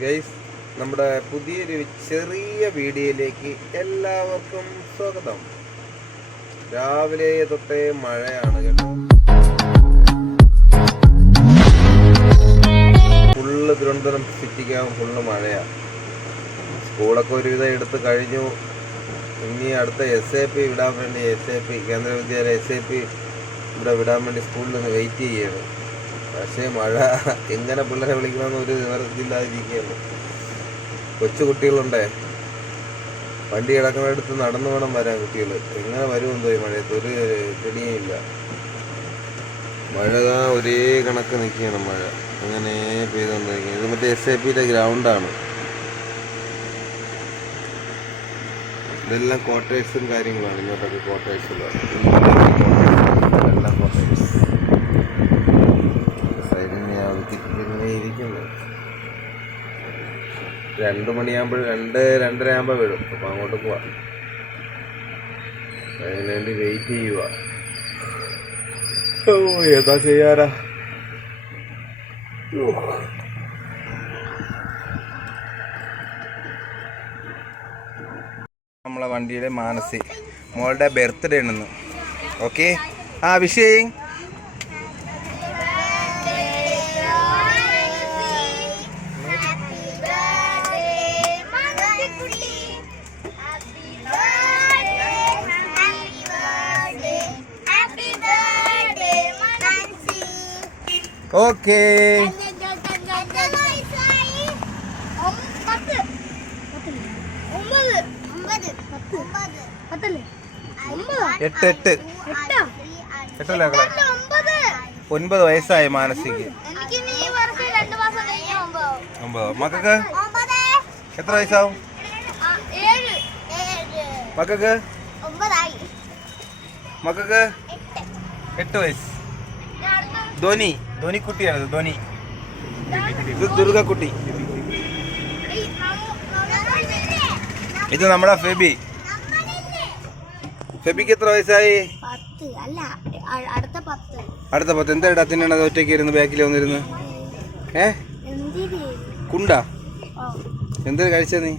Guys, നമ്മുടെ പുതിയൊരു ചെറിയ വീഡിയോയിലേക്ക് എല്ലാവർക്കും സ്വാഗതം. രാവിലെ തൊട്ടേ മഴയാണ് കേട്ടോ. ഫുള്ള് തിരുവനന്തപുരം സിറ്റിക്കകം ഫുള്ള് മഴയാണ്. സ്കൂളൊക്കെ ഒരുവിധം എടുത്ത് കഴിഞ്ഞു. ഇനി അടുത്ത SAP വിടാൻ വേണ്ടി കേന്ദ്ര വിദ്യാലയ SAP ഇവിടെ വിടാൻ വേണ്ടി സ്കൂളിൽ നിന്ന് വെയിറ്റ് ചെയ്യുകയാണ്. പക്ഷേ മഴ എങ്ങനെ പിള്ളേരെ വിളിക്കണമെന്ന് ഒരു നിവർത്തിയില്ലാതിരിക്കുകയാണ്. കൊച്ചു കുട്ടികളുണ്ടേ, വണ്ടി കിടക്കുന്നിടത്ത് നടന്നു വേണം വരാൻ. കുട്ടികൾ എങ്ങനെ വരുമെന്തോ ഈ മഴയത്ത് ഒരു പിടിയില്ല. മഴ ഒരേ കണക്ക് നിൽക്കുകയാണ്. മഴ അങ്ങനെ പെയ്തുകൊണ്ടിരിക്കുകയാണ്. ഇത് മറ്റേ SAPയുടെ ഗ്രൗണ്ടാണ്. ഇതെല്ലാം ക്വാർട്ടേഴ്സും കാര്യങ്ങളാണ്. ഇങ്ങോട്ടൊക്കെ ക്വാർട്ടേഴ്സുകളാണ്. എല്ലാം ക്വാർട്ടേഴ്സ്. സൈഡിൽ ഇങ്ങനെ ഇരിക്കുന്നു. 2 മണിയാകുമ്പോൾ 2-2:30 ആകുമ്പോൾ വിടും. അപ്പോൾ അങ്ങോട്ട് പോവാം. അതിനുവേണ്ടി വെയിറ്റ് ചെയ്യുക. ഏതാ ചെയ്യാറാ. നമ്മളെ വണ്ടിയിലെ മാനസി മോളുടെ ബർത്ത്ഡേ ആണെന്ന്. ഓക്കെ, വിഷയം ഓക്കെ. 9 വയസ്സായി മാനസിക്ക്. മക്കൾക്ക് എത്ര വയസ്സാവും? മക്കൾക്ക് 8 വയസ്സ്. ധോനിക്കുട്ടിയാണിത്. ധോനി. ഇത് ദുർഗക്കുട്ടി. ഇത് നമ്മുടെ ഫെബി. ഫെബിക്ക് എത്ര വയസ്സായി? അടുത്ത 10. എന്താ ഇടാ തിന്നണത്? ഒറ്റയ്ക്ക് ഇരുന്ന് ബാക്കിൽ വന്നിരുന്ന് കുണ്ടാ. എന്താ കഴിച്ചത് നീ?